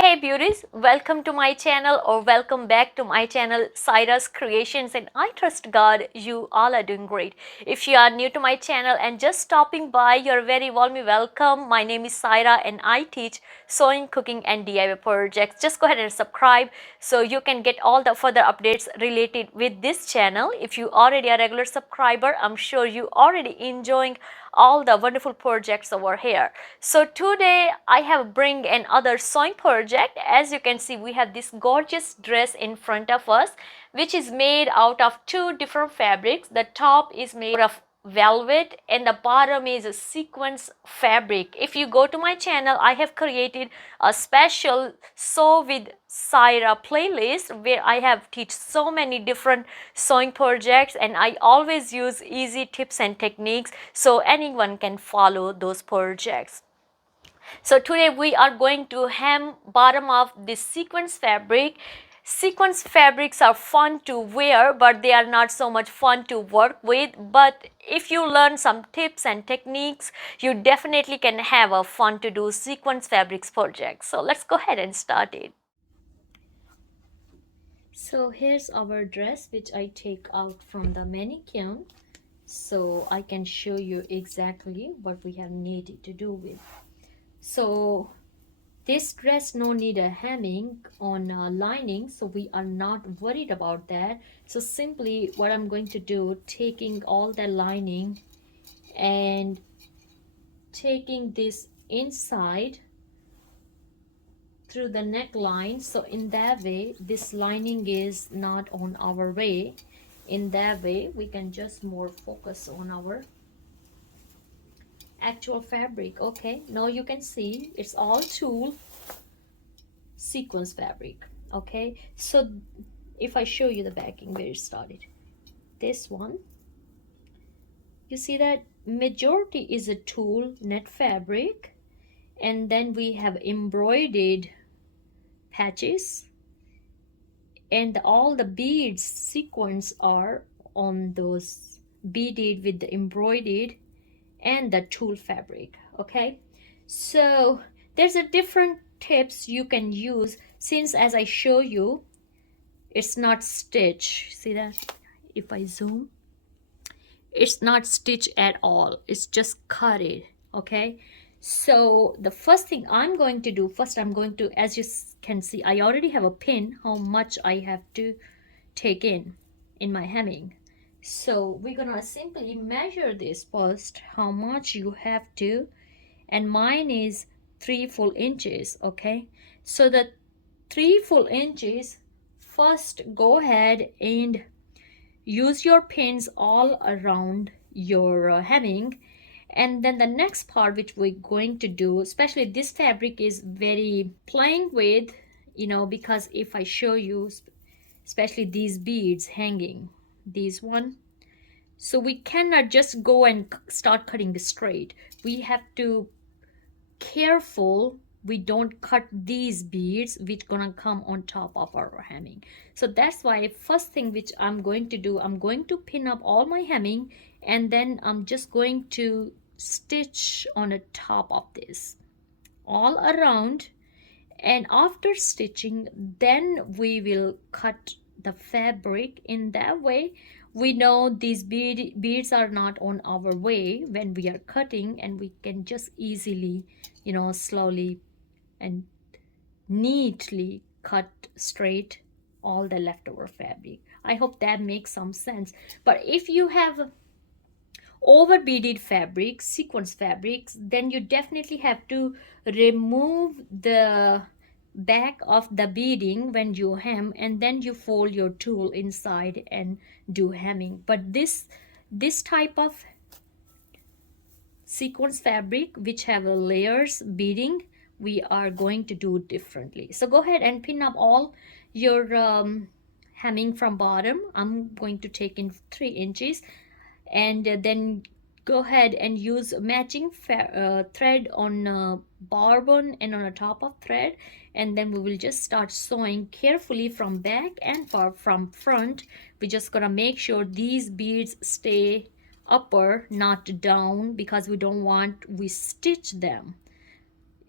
Hey beauties, welcome to my channel or welcome back to my channel Saira's Creations, and I trust God you all are doing great. If you are new to my channel and just stopping by, you're very warmly welcome. My name is Saira and I teach sewing, cooking and DIY projects. Just go ahead and subscribe so you can get all the further updates related with this channel. If you already are a regular subscriber, I'm sure you already enjoying all the wonderful projects over here. So today I have bring another sewing project. As you can see, we have this gorgeous dress in front of us, which is made out of two different fabrics. The top is made of velvet and the bottom is a sequins fabric. If you go to my channel, I have created a special sew with Saira playlist where I have teach so many different sewing projects, and I always use easy tips and techniques so anyone can follow those projects. So today we are going to hem bottom of this sequins fabric. Sequins fabrics are fun to wear, but they are not so much fun to work with. But if you learn some tips and techniques, you definitely can have a fun to do sequins fabrics project. So let's go ahead and start it. So here's our dress, which I take out from the mannequin so I can show you exactly what we have needed to do with. So this dress no need a hemming on lining, so we are not worried about that. So simply what I'm going to do, taking all the lining and taking this inside through the neckline, so in that way this lining is not on our way. In that way we can just more focus on our actual fabric. Okay, now you can see it's all tulle sequins fabric. Okay, so if I show you the backing where it started, this one, you see that majority is a tulle net fabric, and then we have embroidered patches, and all the beads sequins are on those beaded with the embroidered and the tulle fabric. Okay, so there's a different tips you can use, since as I show you it's not stitch. See that? If I zoom, it's not stitch at all, it's just cut it. Okay, so the first thing I'm going to do, first I'm going to, as you can see, I already have a pin how much I have to take in my hemming. So we're gonna simply measure this first, how much you have to, and mine is 3 full inches. Okay, so the 3 full inches, first go ahead and use your pins all around your hemming. And then the next part which we're going to do, especially this fabric is very playing with, because if I show you, especially these beads hanging, these one, so we cannot just go and start cutting straight. We have to careful we don't cut these beads which gonna come on top of our hemming. So that's why first thing which I'm going to do, I'm going to pin up all my hemming, and then I'm just going to stitch on the top of this all around. And after stitching, then we will cut the fabric. In that way we know these beads are not on our way when we are cutting, and we can just easily, slowly and neatly cut straight all the leftover fabric. I hope that makes some sense. But if you have over beaded fabrics, sequence fabrics, then you definitely have to remove the back of the beading when you hem, and then you fold your tulle inside and do hemming. But this type of sequence fabric which have a layers beading, we are going to do differently. So go ahead and pin up all your hemming from bottom. I'm going to take in 3 inches, and then go ahead and use matching thread on barbon and on the top of thread, and then we will just start sewing carefully from back and from front. We're just gonna make sure these beads stay upper, not down, because we don't want we stitch them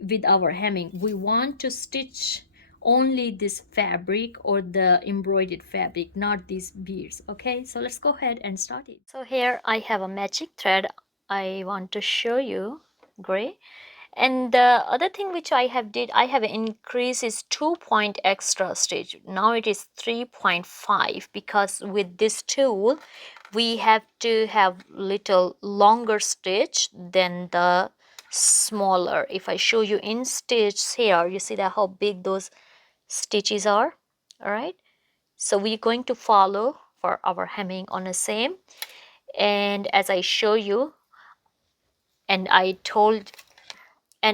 with our hemming, we want to stitch only this fabric or the embroidered fabric, not these beads. Okay, so let's go ahead and start it. So here I have a magic thread I want to show you, gray. And the other thing which I have increased is 2 point extra stitch. Now it is 3.5, because with this tool we have to have little longer stitch than the smaller. If I show you in stitch here, you see that how big those stitches are. All right, so we're going to follow for our hemming on the same, and as I show you, and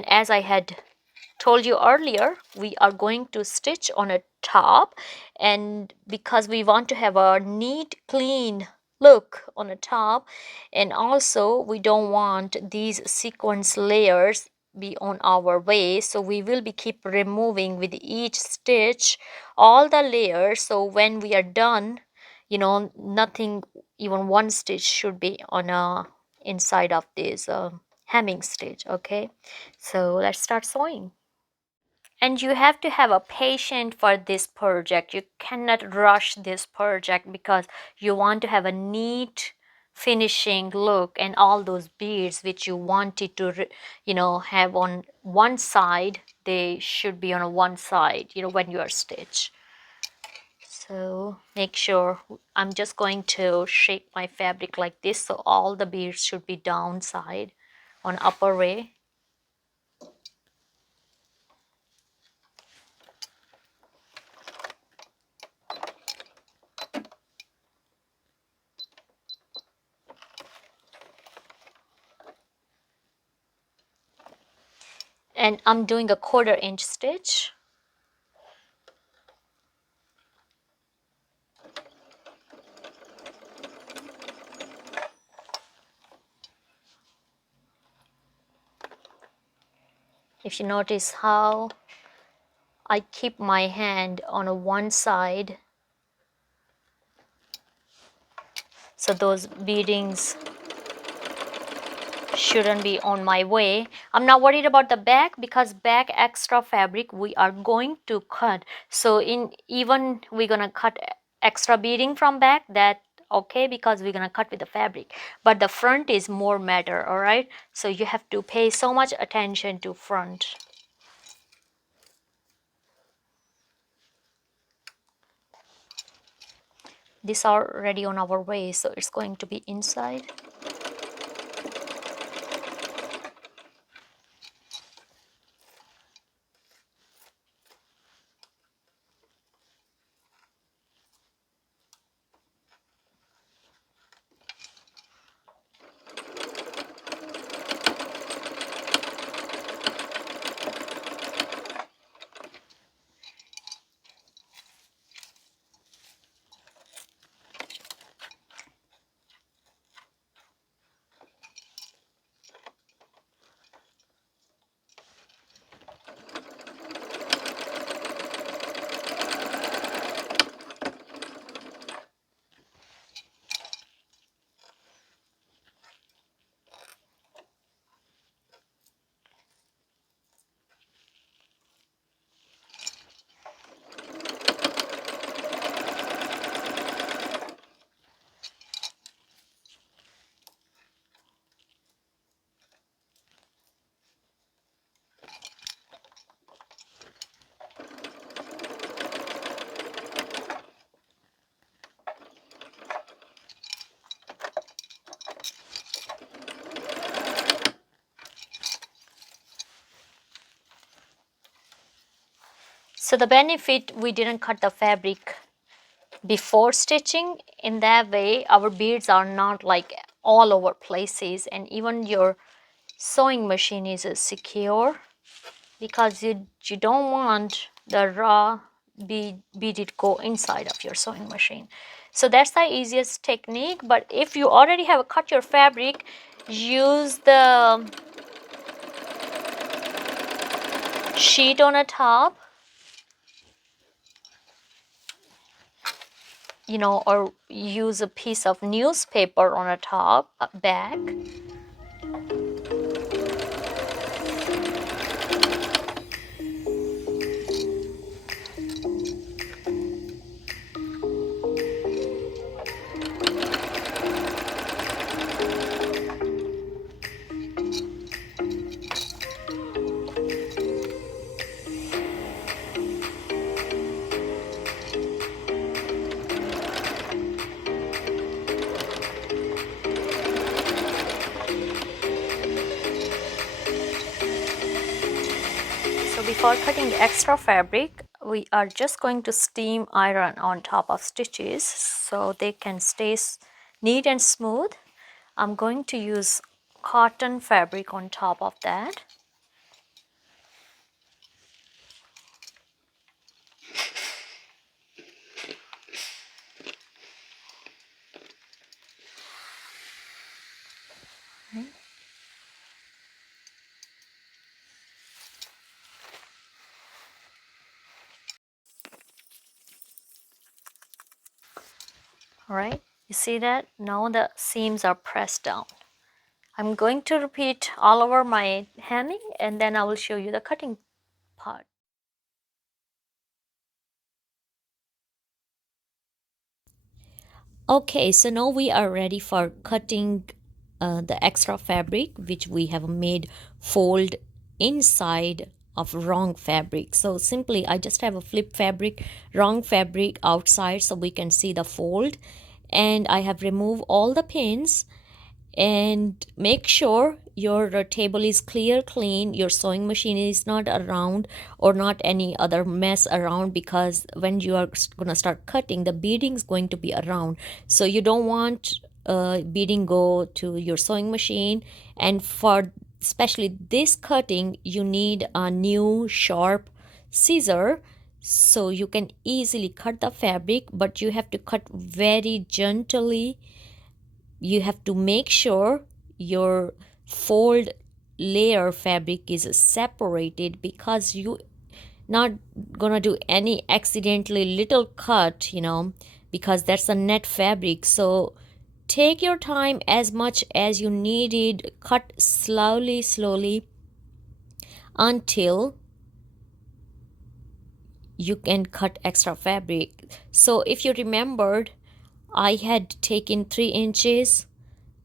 as I had told you earlier, we are going to stitch on a top, and because we want to have a neat, clean look on the top, and also we don't want these sequence layers be on our way, so we will be keep removing with each stitch all the layers, so when we are done, you know, nothing, even one stitch should be on a inside of this hemming stitch. Okay, so let's start sewing. And you have to have a patience for this project. You cannot rush this project because you want to have a neat finishing look, and all those beads which you wanted to have on one side, they should be on one side, when you are stitch. So make sure, I'm just going to shape my fabric like this, so all the beads should be downside on upper way. And I'm doing a 1/4 inch stitch. If you notice how I keep my hand on one side, so those beadings shouldn't be on my way. I'm not worried about the back, because back extra fabric we are going to cut. So even we're gonna cut extra beading from back, that okay, because we're gonna cut with the fabric, but the front is more matter. All right, so you have to pay so much attention to front. These are already on our way, so it's going to be inside. So the benefit, we didn't cut the fabric before stitching. In that way, our beads are not like all over places, and even your sewing machine is secure, because you don't want the raw beaded go inside of your sewing machine. So that's the easiest technique. But if you already have cut your fabric, use the sheet on the top, or use a piece of newspaper on a top back. for cutting extra fabric, we are just going to steam iron on top of stitches so they can stay neat and smooth. I'm going to use cotton fabric on top of that. All right, you see that? Now the seams are pressed down. I'm going to repeat all over my hemming and then I will show you the cutting part. Okay, so now we are ready for cutting the extra fabric which we have made fold inside of wrong fabric. So simply I just have a flip fabric, wrong fabric outside so we can see the fold, and I have removed all the pins. And make sure your table is clean, your sewing machine is not around or not any other mess around, because when you are gonna start cutting, the beading is going to be around, so you don't want beading go to your sewing machine. And for especially this cutting, you need a new sharp scissor so you can easily cut the fabric, but you have to cut very gently. You have to make sure your fold layer fabric is separated, because you not gonna do any accidentally little cut, because that's a net fabric. So take your time as much as you needed, cut slowly until you can cut extra fabric. So if you remembered, I had taken 3 inches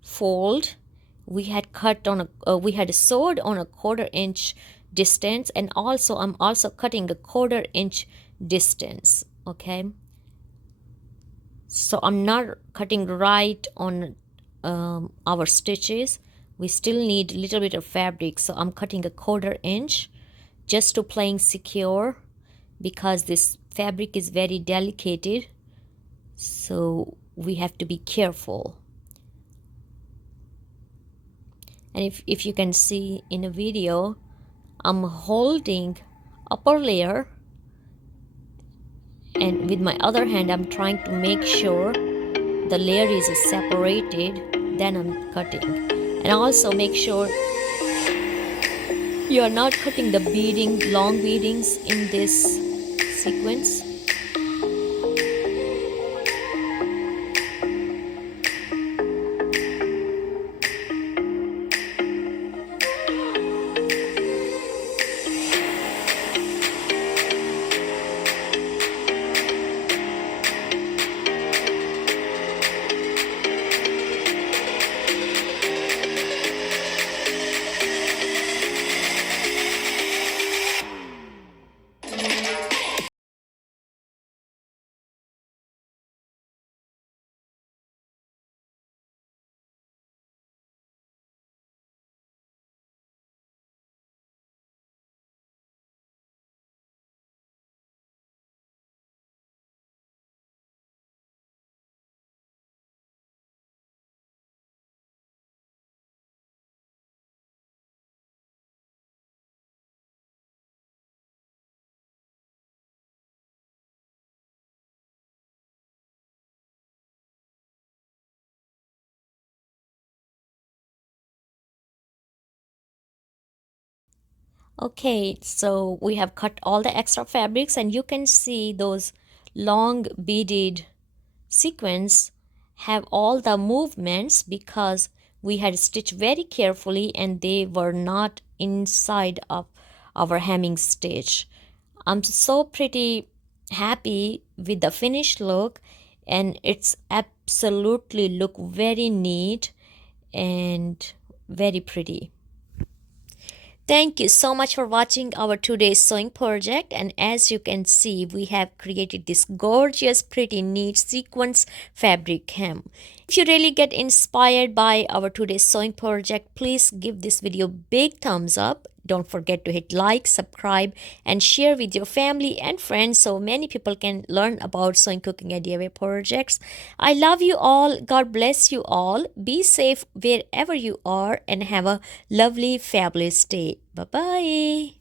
fold, we had cut on we had sewed on a 1/4 inch distance, and also I'm also cutting a 1/4 inch distance. Okay, so I'm not cutting right on our stitches. We still need a little bit of fabric, so I'm cutting a 1/4 inch just to playing secure, because this fabric is very delicate, so we have to be careful. And if you can see in a video, I'm holding upper layer, and with my other hand I'm trying to make sure the layer is separated, then I'm cutting. And also make sure you are not cutting the beading, long beadings in this sequence. Okay, so we have cut all the extra fabrics, and you can see those long beaded sequins have all the movements because we had stitched very carefully and they were not inside of our hemming stitch. I'm so pretty happy with the finished look, and it's absolutely look very neat and very pretty. Thank you so much for watching our today's sewing project, and as you can see, we have created this gorgeous pretty neat sequence fabric hem. If you really get inspired by our today's sewing project, please give this video big thumbs up. don't forget to hit like, subscribe, and share with your family and friends so many people can learn about sewing, cooking, and DIY projects. I love you all. God bless you all. Be safe wherever you are and have a lovely, fabulous day. Bye bye.